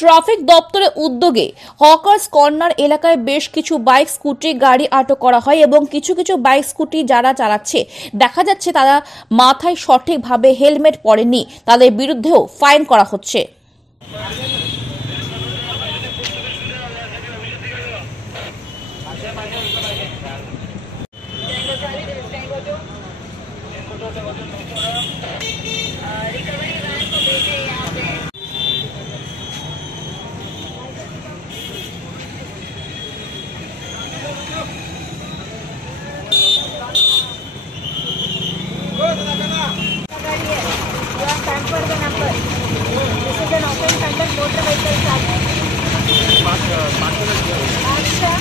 Traffic দপ্তরের উদ্যোগে hawkers corner এলাকায় বেশ কিছু বাইক স্কুটি গাড়ি আটক করা হয় এবং কিছু কিছু বাইক স্কুটি যারা চালাচ্ছে দেখা যাচ্ছে তারা মাথায় সঠিকভাবে হেলমেট পরেননি, তাদের বিরুদ্ধেও ফাইন করা হচ্ছে। Transfer the number. This is an offense under motor vehicle act. Action.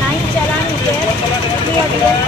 9 challan is there. 3 are there.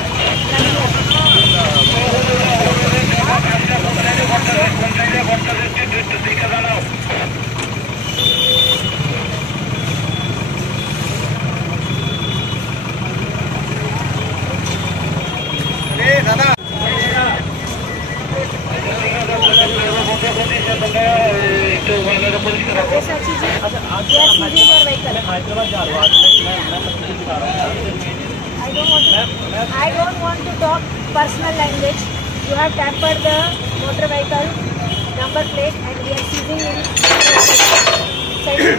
I don't want to talk personal language. You have tampered the motor vehicle number plate and we are seizing in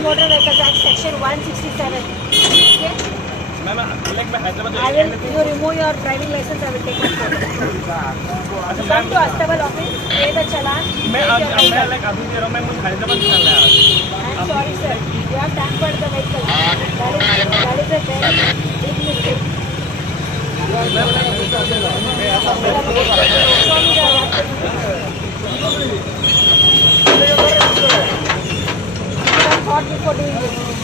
Motor Vehicles Act section 167. Okay? I will, you remove your driving license, I will take my photo. You come to Astebal office, pay the challan. I'm sorry sir, you have tampered the vehicle. That is a very big mistake. Thought before doing this.